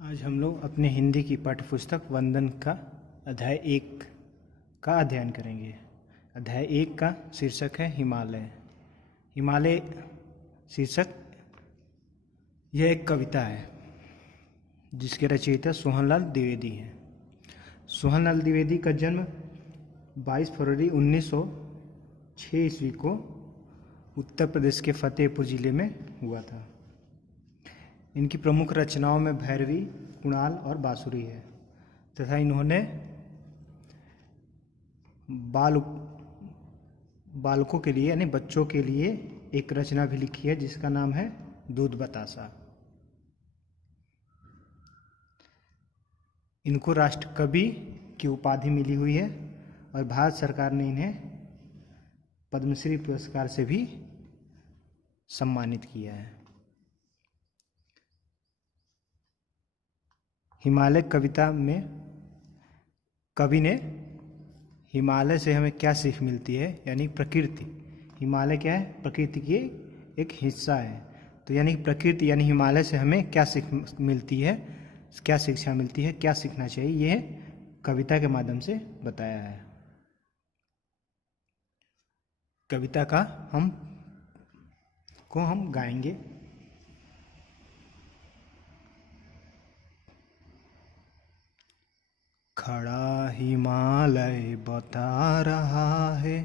आज हम लोग अपने हिंदी की पाठ्य पुस्तक वंदन का अध्याय 1 का अध्ययन करेंगे। अध्याय 1 का शीर्षक है हिमालय। हिमालय शीर्षक यह एक कविता है जिसके रचयिता सोहनलाल द्विवेदी हैं। सोहनलाल द्विवेदी का जन्म 22 फरवरी 1906 ईस्वी को उत्तर प्रदेश के फतेहपुर जिले में हुआ था। इनकी प्रमुख रचनाओं में भैरवी, कुणाल और बांसुरी है तथा इन्होंने बालकों के लिए यानी बच्चों के लिए एक रचना भी लिखी है जिसका नाम है दूध बतासा। इनको राष्ट्र कवि की उपाधि मिली हुई है और भारत सरकार ने इन्हें पद्मश्री पुरस्कार से भी सम्मानित किया है। हिमालय कविता में कवि ने हिमालय से हमें क्या सीख मिलती है यानी प्रकृति। हिमालय क्या है? प्रकृति की एक हिस्सा है। तो यानी प्रकृति यानी हिमालय से हमें क्या सीख मिलती है, क्या शिक्षा मिलती है, क्या सीखना चाहिए, यह कविता के माध्यम से बताया है। कविता का हम गाएंगे। खड़ा हिमालय बता रहा है,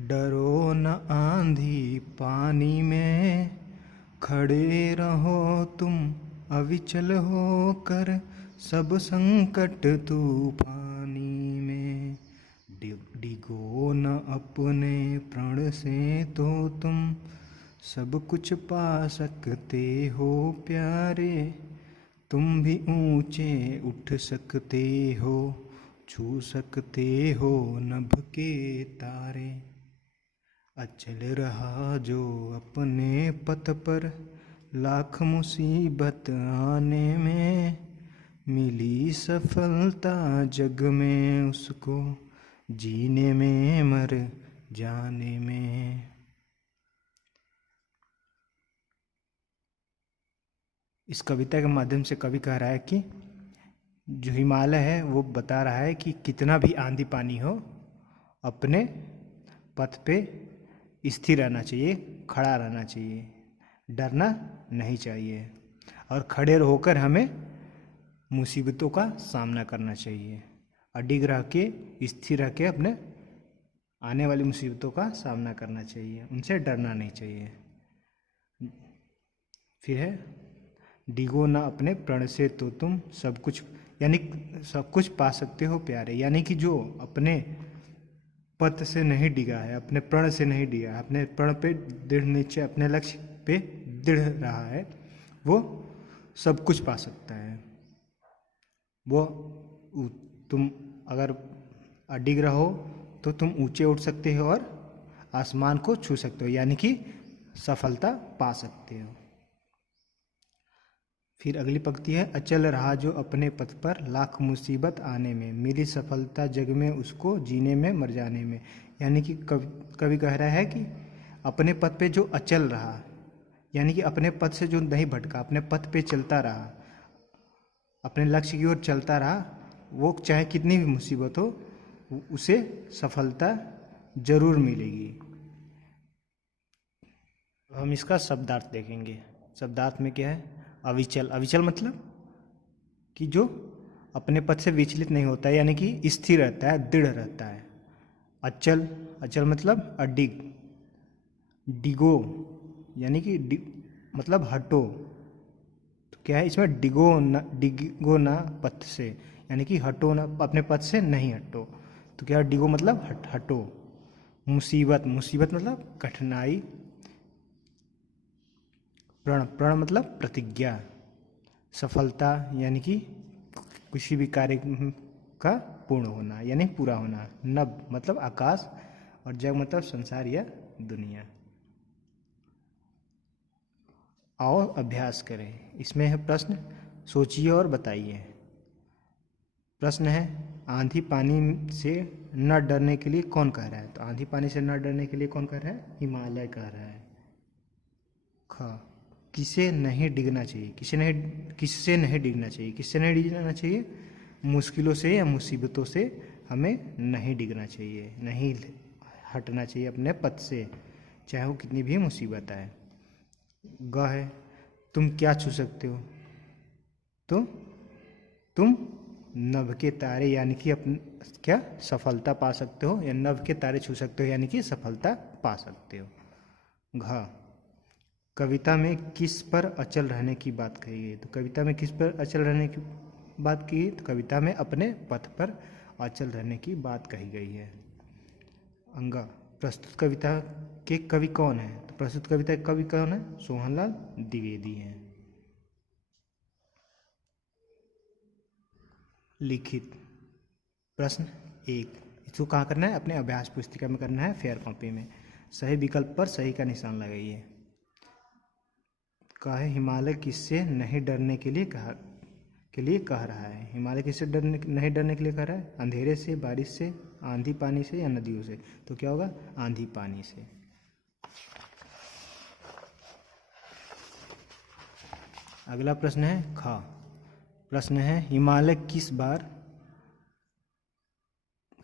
डरो न आंधी पानी में। खड़े रहो तुम अविचल होकर, सब संकट तूफानी में। डिगो न अपने प्रण से तो तुम, सब कुछ पा सकते हो प्यारे। तुम भी ऊंचे उठ सकते हो, छू सकते हो नभ के तारे। अचल रहा जो अपने पथ पर, लाख मुसीबत आने में। मिली सफलता जग में उसको, जीने में मर जाने में। इस कविता के माध्यम से कवि कह रहा है कि जो हिमालय है वो बता रहा है कि कितना भी आंधी पानी हो, अपने पथ पे स्थिर रहना चाहिए, खड़ा रहना चाहिए, डरना नहीं चाहिए और खड़े होकर हमें मुसीबतों का सामना करना चाहिए। अडिग रह के, स्थिर रह के अपने आने वाली मुसीबतों का सामना करना चाहिए, उनसे डरना नहीं चाहिए। फिर है डिगो ना अपने प्रण से तो तुम सब कुछ यानी सब कुछ पा सकते हो प्यारे। यानी कि जो अपने पथ से नहीं डिगा है, अपने प्रण से नहीं डिगा है, अपने प्रण पे दृढ़ निश्चय, अपने लक्ष्य पे दृढ़ रहा है, वो सब कुछ पा सकता है। वो तुम अगर अडिग रहो तो तुम ऊंचे उठ सकते हो और आसमान को छू सकते हो, यानी कि सफलता पा सकते हो। फिर अगली पंक्ति है, अचल रहा जो अपने पथ पर, लाख मुसीबत आने में। मिली सफलता जग में उसको, जीने में मर जाने में। यानी कि कवि कह रहा है कि अपने पथ पे जो अचल रहा, यानी कि अपने पथ से जो नहीं भटका, अपने पथ पे चलता रहा, अपने लक्ष्य की ओर चलता रहा, वो चाहे कितनी भी मुसीबत हो उसे सफलता जरूर मिलेगी। हम इसका शब्दार्थ देखेंगे। शब्दार्थ में क्या है? अविचल। अविचल मतलब कि जो अपने पथ से विचलित नहीं होता है, यानी कि स्थिर रहता है, दृढ़ रहता है। अचल, अचल मतलब अडिग। डिगो यानी कि मतलब हटो। तो क्या है इसमें? डिगो ना पथ से, यानी कि हटो ना, अपने पथ से नहीं हटो। तो क्या है? डिगो मतलब हटो। मुसीबत, मुसीबत मतलब कठिनाई। प्रण, प्रण मतलब प्रतिज्ञा। सफलता यानी कि किसी भी कार्य का पूर्ण होना यानी पूरा होना। नभ मतलब आकाश और जग मतलब संसार या दुनिया। आओ अभ्यास करें। इसमें है प्रश्न, सोचिए और बताइए। प्रश्न है, आंधी पानी से न डरने के लिए कौन कह रहा है? तो आंधी पानी से न डरने के लिए कौन कह रहा है? हिमालय कह रहा है। ख किसे नहीं डिगना चाहिए, किससे नहीं डिगना चाहिए, किससे नहीं डिगना चाहिए, मुश्किलों से या मुसीबतों से हमें नहीं डिगना चाहिए, नहीं हटना चाहिए अपने पथ से, चाहे वो कितनी भी मुसीबत आए। ग है, तुम क्या छू सकते हो, तो तुम नभ के तारे यानी कि क्या सफलता पा सकते हो, या नभ के तारे छू सकते हो यानी कि सफलता पा सकते हो। घ, कविता में किस पर अचल रहने की बात कही गई, तो कविता में किस पर अचल रहने की बात की, तो कविता में अपने पथ पर अचल रहने की बात कही गई है। अंगा, प्रस्तुत कविता के कवि कौन है, तो प्रस्तुत कविता के कवि कौन है, सोहनलाल द्विवेदी हैं। लिखित प्रश्न 1, इसको कहाँ करना है, अपने अभ्यास पुस्तिका में करना है, फेयर कॉपी में। सही विकल्प पर सही का निशान लगाइए। कहा है हिमालय किससे नहीं डरने के लिए कह रहा है, हिमालय किससे नहीं डरने के लिए कह रहा है, अंधेरे से, बारिश से, आंधी पानी से या नदियों से, तो क्या होगा, आंधी पानी से। अगला प्रश्न है ख, प्रश्न है हिमालय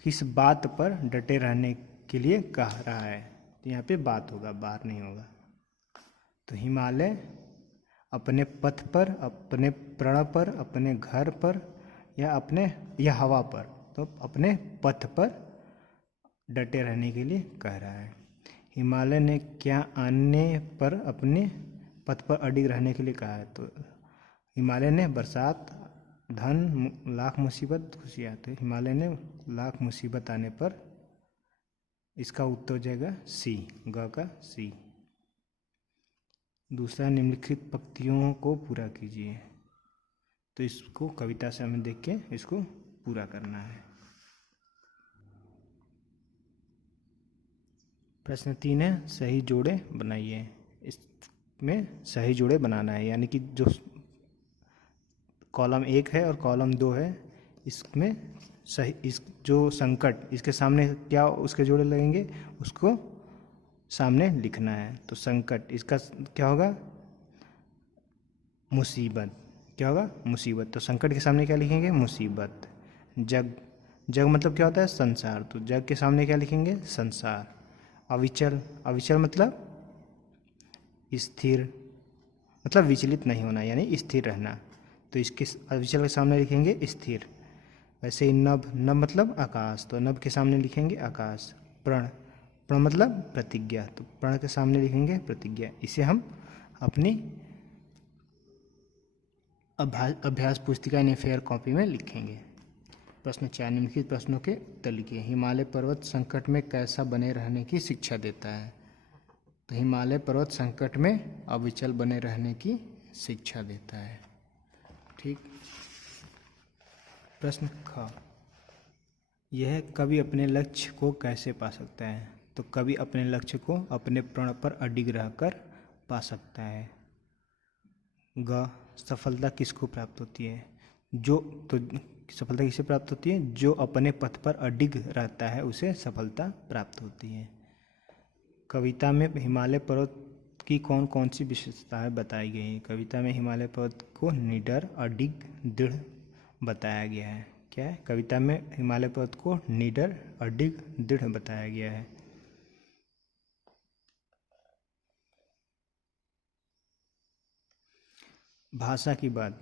किस बात पर डटे रहने के लिए कह रहा है, तो यहाँ पे बात होगा, बार नहीं होगा। तो हिमालय अपने पथ पर, अपने प्रण पर, अपने घर पर या हवा पर, तो अपने पथ पर डटे रहने के लिए कह रहा है। हिमालय ने क्या आने पर अपने पथ पर अडिग रहने के लिए कहा है, तो हिमालय ने बरसात, धन, लाख मुसीबत, खुशियाँ, तो हिमालय ने लाख मुसीबत आने पर, इसका उत्तर हो जाएगा सी, ग का सी। दूसरा, निम्नलिखित पंक्तियों को पूरा कीजिए, तो इसको कविता से हमें देख के इसको पूरा करना है। प्रश्न 3 है सही जोड़े बनाइए, इसमें सही जोड़े बनाना है, यानी कि जो कॉलम 1 है और कॉलम 2 है, इसमें सही, इस जो संकट, इसके सामने क्या उसके जोड़े लगेंगे, उसको सामने लिखना है। तो संकट, इसका क्या होगा, मुसीबत, क्या होगा, मुसीबत, तो संकट के सामने क्या लिखेंगे, मुसीबत। जग, जग मतलब क्या होता है, संसार, तो जग के सामने क्या लिखेंगे, संसार। अविचल, अविचल मतलब स्थिर, मतलब विचलित नहीं होना यानी स्थिर रहना, तो इसके अविचल के सामने लिखेंगे स्थिर। वैसे ही नभ, नभ मतलब आकाश, तो नभ के सामने लिखेंगे आकाश। प्रण, प्रण मतलब प्रतिज्ञा, तो प्रण के सामने लिखेंगे प्रतिज्ञा। इसे हम अपनी अभ्यास पुस्तिका यानी फेयर कॉपी में लिखेंगे। प्रश्न 4, निम्नलिखित प्रश्नों के उत्तर लिखिए। हिमालय पर्वत संकट में कैसा बने रहने की शिक्षा देता है, तो हिमालय पर्वत संकट में अविचल बने रहने की शिक्षा देता है। ठीक। प्रश्न ख, यह कवि अपने लक्ष्य को कैसे पा सकता है, तो कवि अपने लक्ष्य को अपने प्रण पर अडिग रहकर पा सकता है। ग, सफलता किसको प्राप्त होती है, तो सफलता किसे प्राप्त होती है, जो अपने पथ पर अडिग रहता है उसे सफलता प्राप्त होती है। कविता में हिमालय पर्वत की कौन कौन सी विशेषताएं बताई गई हैं, कविता में हिमालय पर्वत को निडर, अडिग, दृढ़ बताया गया है। क्या है, कविता में हिमालय पर्वत को निडर, अडिग, दृढ़ बताया गया है। भाषा की बात,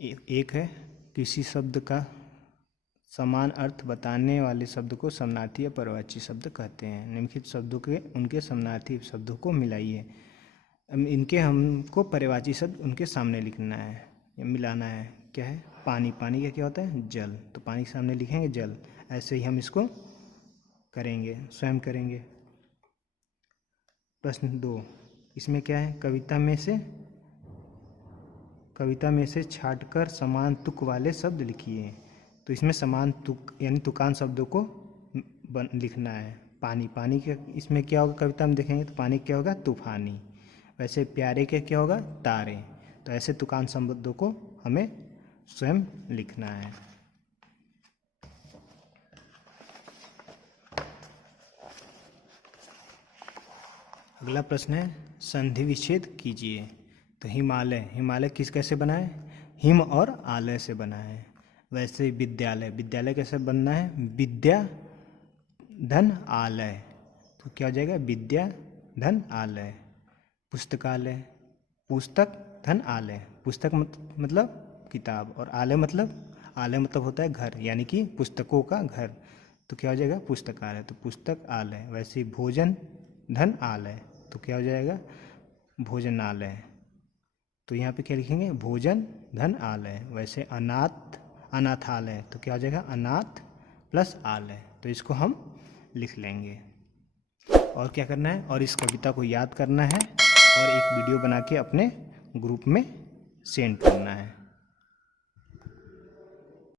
एक है किसी शब्द का समान अर्थ बताने वाले शब्द को समानार्थी या परवाची शब्द कहते हैं। निम्नलिखित शब्दों के उनके समानार्थी शब्दों को मिलाइए। इनके हमको पर्यायवाची शब्द उनके सामने लिखना है या मिलाना है। क्या है, पानी, पानी का क्या होता है, जल, तो पानी के सामने लिखेंगे जल। ऐसे ही हम इसको करेंगे, स्वयं करेंगे। प्रश्न 2, इसमें क्या है, कविता में से छांटकर समान तुक वाले शब्द लिखिए। तो इसमें समान तुक यानी तुकान शब्दों को लिखना है। पानी, पानी के इसमें क्या होगा, कविता में देखेंगे तो पानी क्या होगा, तूफानी। वैसे प्यारे के क्या होगा, तारे। तो ऐसे तुकान शब्दों को हमें स्वयं लिखना है। अगला प्रश्न है संधि विच्छेद कीजिए। तो हिमालय, हिमालय किस कैसे बना है? हिम और आलय से बना है। वैसे ही विद्यालय, विद्यालय कैसे बनना है? विद्या धन आलय, तो क्या हो जाएगा? विद्या धन आलय। पुस्तकालय, पुस्तक धन आलय, पुस्तक मतलब किताब और आलय मतलब होता है घर, यानी कि पुस्तकों का घर, तो क्या हो जाएगा? पुस्तकालय, तो पुस्तक आलय। वैसे ही भोजन धन आलय, तो क्या हो जाएगा? भोजनालय। तो यहाँ पे क्या लिखेंगे? भोजन धन आलय। वैसे अनाथालय, तो क्या हो जाएगा? अनाथ प्लस आलय, तो इसको हम लिख लेंगे। और क्या करना है? और इस कविता को याद करना है और एक वीडियो बना के अपने ग्रुप में सेंड करना है।